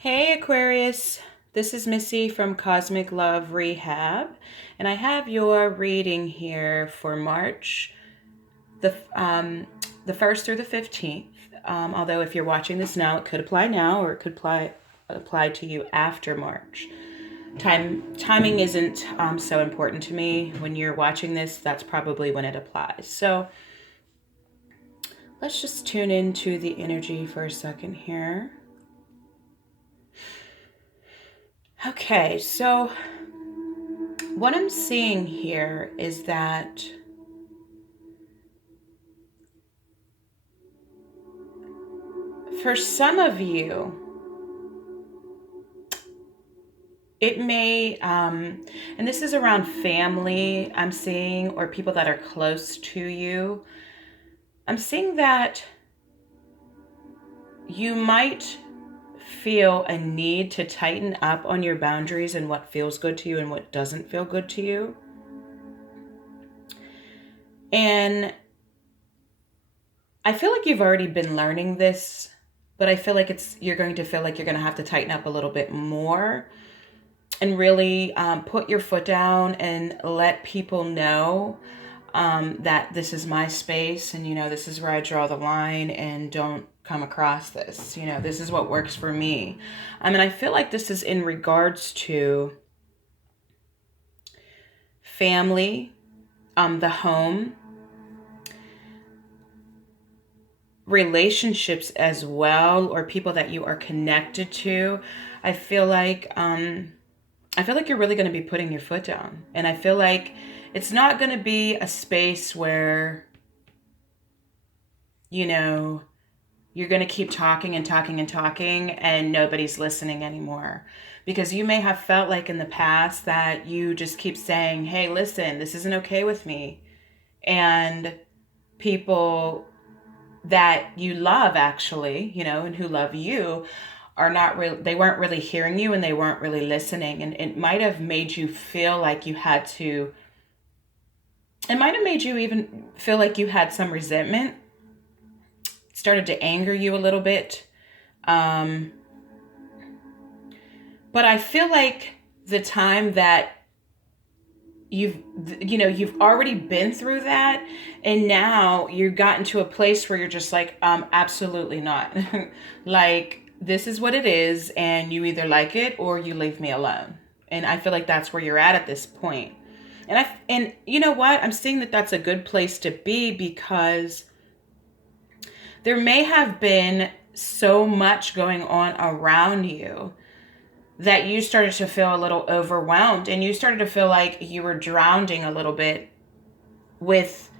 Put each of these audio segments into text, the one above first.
Hey Aquarius, this is Missy from Cosmic Love Rehab, and I have your reading here for March, the the 1st through the 15th. Although if you're watching this now, it could apply now, or it could apply to you after March. Timing isn't so important to me. When you're watching this, that's probably when it applies. So let's just tune into the energy for a second here. Okay, so what I'm seeing here is that for some of you, it may, and this is around family, I'm seeing, or people that are close to you. I'm seeing that you might feel a need to tighten up on your boundaries and what feels good to you and what doesn't feel good to you. And I feel like you've already been learning this, but I feel like you're going to feel like you're going to have to tighten up a little bit more and really put your foot down and let people know that this is my space, and this is where I draw the line, and don't come across this. This is what works for me. I feel like this is in regards to family, the home, relationships as well, or people that you are connected to. I feel like you're really going to be putting your foot down, and I feel like it's not going to be a space where you're going to keep talking and talking and talking and nobody's listening anymore. Because you may have felt like in the past that you just keep saying, hey, listen, this isn't okay with me. And people that you love, actually, and who love you, are not really, they weren't really hearing you, and they weren't really listening. And it might have made you feel like it might have made you even feel like you had some resentment. It started to anger you a little bit. But I feel like the time that you've already been through that, and now you've gotten to a place where you're just like, absolutely not. Like, this is what it is, and you either like it or you leave me alone. And I feel like that's where you're at this point. And you know what? I'm seeing that that's a good place to be, because there may have been so much going on around you that you started to feel a little overwhelmed, and you started to feel like you were drowning a little bit with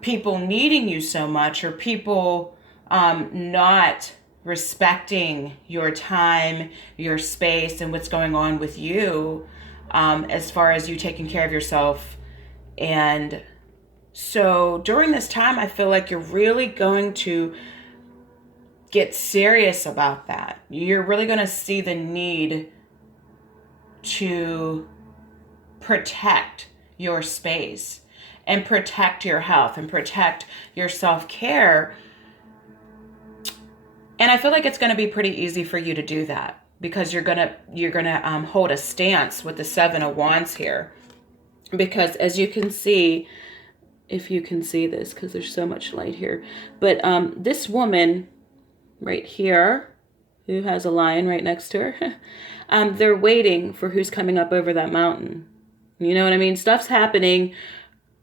people needing you so much, or people not respecting your time, your space, and what's going on with you, as far as you taking care of yourself. And so during this time, I feel like you're really going to get serious about that. You're really going to see the need to protect your space and protect your health and protect your self-care. And I feel like it's going to be pretty easy for you to do that, because you're going to hold a stance with the 7 of Wands here. Because as you can see, if you can see this, because there's so much light here, but this woman right here, who has a lion right next to her, they're waiting for who's coming up over that mountain. You know what I mean? Stuff's happening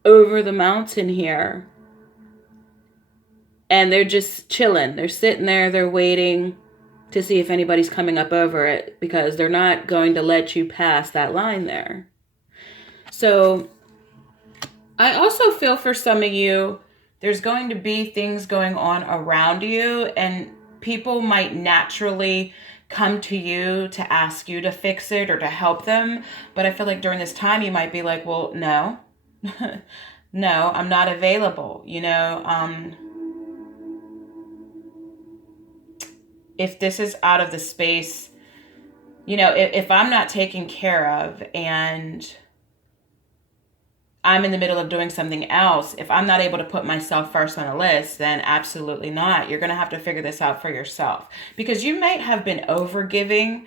over the mountain here. And they're just chilling. They're sitting there. They're waiting to see if anybody's coming up over it, because they're not going to let you pass that line there. So I also feel for some of you, there's going to be things going on around you, and people might naturally come to you to ask you to fix it or to help them. But I feel like during this time, you might be like, well, no, no, I'm not available. If this is out of the space, if I'm not taken care of, and I'm in the middle of doing something else. If I'm not able to put myself first on a list, then absolutely not. You're going to have to figure this out for yourself, because you might have been overgiving.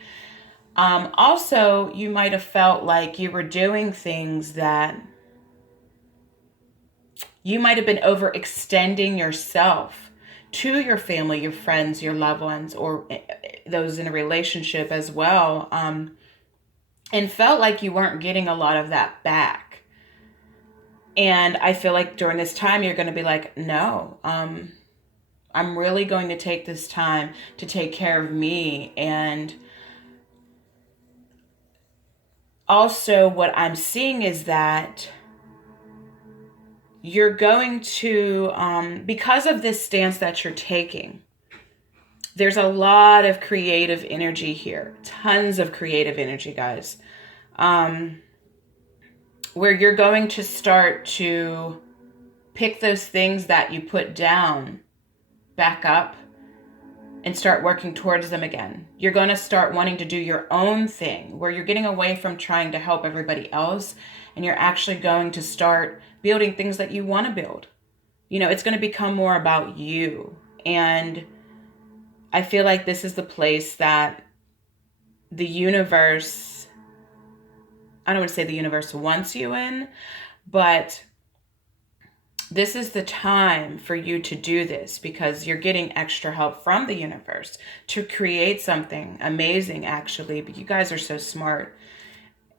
Also, you might have felt like you were doing things that you might have been overextending yourself to your family, your friends, your loved ones, or those in a relationship as well, and felt like you weren't getting a lot of that back. And I feel like during this time, you're going to be like, no, I'm really going to take this time to take care of me. And also what I'm seeing is that you're going to, because of this stance that you're taking, there's a lot of creative energy here. Tons of creative energy, guys. Where you're going to start to pick those things that you put down back up and start working towards them again. You're going to start wanting to do your own thing, where you're getting away from trying to help everybody else, and you're actually going to start building things that you want to build. You know, it's going to become more about you. And I feel like this is the place that the universe, I don't want to say the universe wants you in, but this is the time for you to do this, because you're getting extra help from the universe to create something amazing, actually. But you guys are so smart,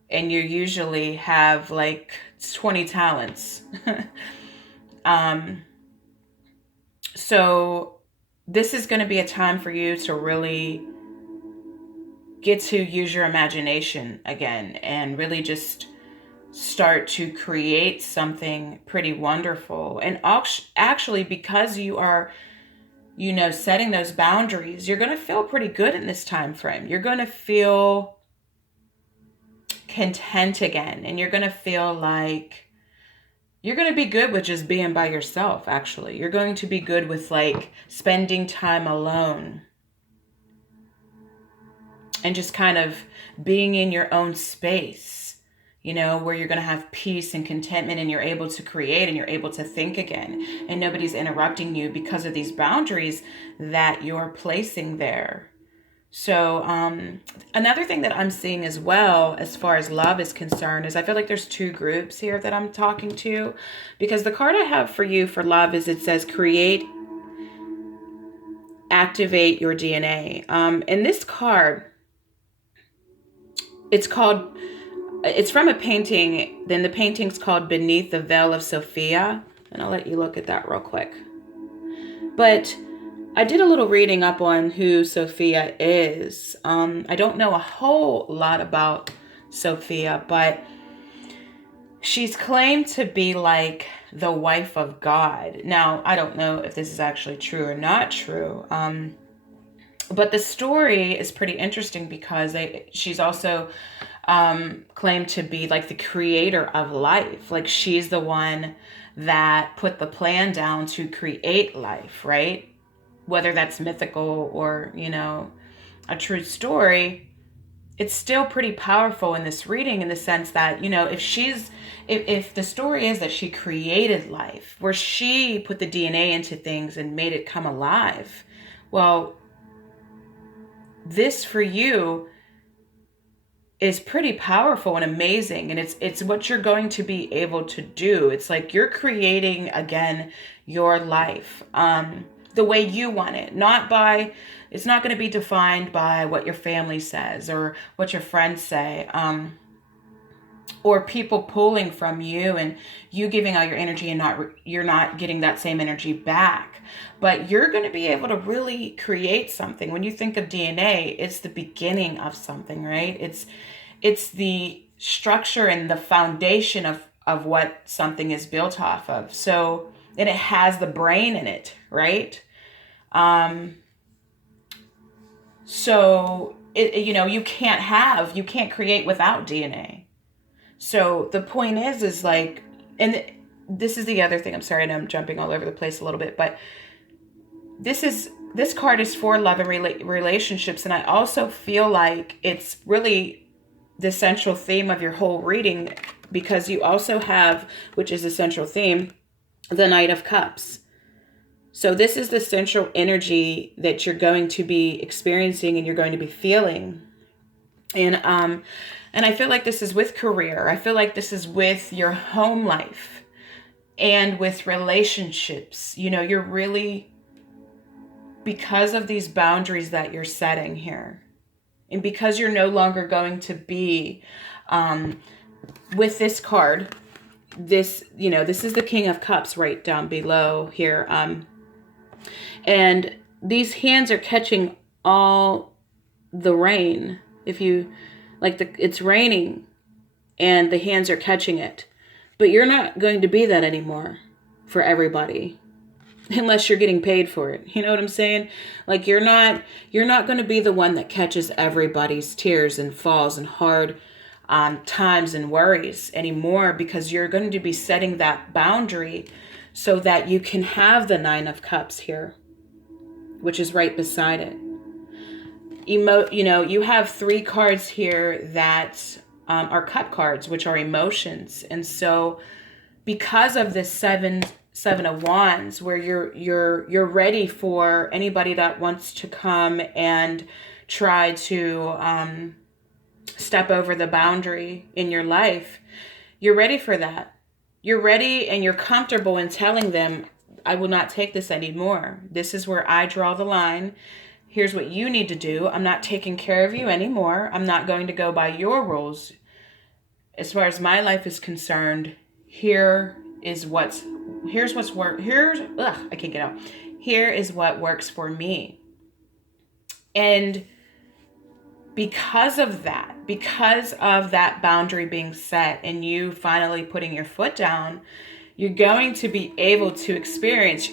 and you usually have like 20 talents. So this is going to be a time for you to really get to use your imagination again, and really just start to create something pretty wonderful. And actually, because you are, you know, setting those boundaries, you're going to feel pretty good in this time frame. You're going to feel content again, and you're going to feel like you're going to be good with just being by yourself. Actually, you're going to be good with like spending time alone and just kind of being in your own space, you know, where you're going to have peace and contentment, and you're able to create, and you're able to think again, and nobody's interrupting you because of these boundaries that you're placing there. So another thing that I'm seeing as well, as far as love is concerned, is I feel like there's two groups here that I'm talking to, because the card I have for you for love is, it says create, activate your DNA. And this card, it's from a painting. Then the painting's called Beneath the Veil of Sophia. And I'll let you look at that real quick. But I did a little reading up on who Sophia is. I don't know a whole lot about Sophia, but she's claimed to be like the wife of God. Now, I don't know if this is actually true or not true. But the story is pretty interesting, because she's also claimed to be like the creator of life. Like, she's the one that put the plan down to create life, right? Whether that's mythical or, you know, a true story, it's still pretty powerful in this reading, in the sense that, you know, if the story is that she created life, where she put the DNA into things and made it come alive, well, this for you is pretty powerful and amazing, and it's what you're going to be able to do. It's like you're creating again your life the way you want it, it's not going to be defined by what your family says or what your friends say, or people pulling from you and you giving out your energy, and you're not getting that same energy back. But you're going to be able to really create something. When you think of DNA, it's the beginning of something, right? It's the structure and the foundation of what something is built off of. So, and it has the brain in it, right? So you know, you can't create without DNA. So the point is like, and this is the other thing. I'm sorry, and I'm jumping all over the place a little bit, but this card is for love and relationships. And I also feel like it's really the central theme of your whole reading, because you also have, which is a central theme, the Knight of Cups. So this is the central energy that you're going to be experiencing and you're going to be feeling. And I feel like this is with career. I feel like this is with your home life and with relationships. You know, you're really, because of these boundaries that you're setting here, and because you're no longer going to be with this card, this, you know, this is the King of Cups right down below here. And these hands are catching all the rain. If you, like, it's raining and the hands are catching it. But you're not going to be that anymore for everybody. Unless you're getting paid for it. You know what I'm saying? Like, you're not going to be the one that catches everybody's tears and falls and hard times and worries anymore, because you're going to be setting that boundary so that you can have the Nine of Cups here, which is right beside it. You know, you have 3 cards here that are cup cards, which are emotions. And so because of this seven of Wands, where you're ready for anybody that wants to come and try to step over the boundary in your life, you're ready for that. You're ready and you're comfortable in telling them, I will not take this anymore. This is where I draw the line. Here's what you need to do. I'm not taking care of you anymore. I'm not going to go by your rules. As far as my life is concerned, Here is what works for me. And because of that boundary being set and you finally putting your foot down, you're going to be able to experience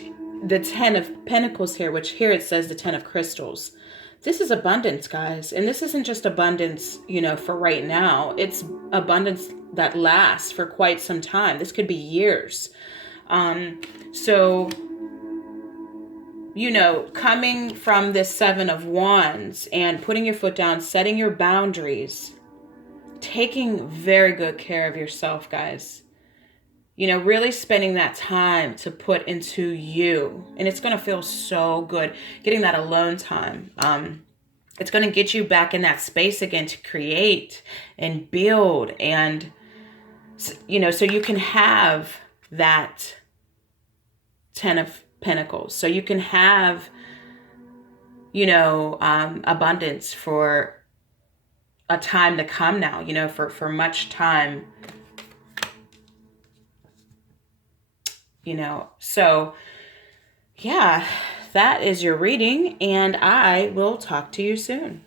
the 10 of Pentacles here, which here it says the 10 of Crystals. This is abundance, guys. And this isn't just abundance, you know, for right now. It's abundance that lasts for quite some time. This could be years. So, you know, coming from this 7 of Wands and putting your foot down, setting your boundaries, taking very good care of yourself, guys. You know, really spending that time to put into you. And it's going to feel so good. Getting that alone time. It's going to get you back in that space again to create and build. And, you know, so you can have that 10 of Pentacles. So you can have, you know, abundance for a time to come now, you know, for much time. You know, so yeah, that is your reading, and I will talk to you soon.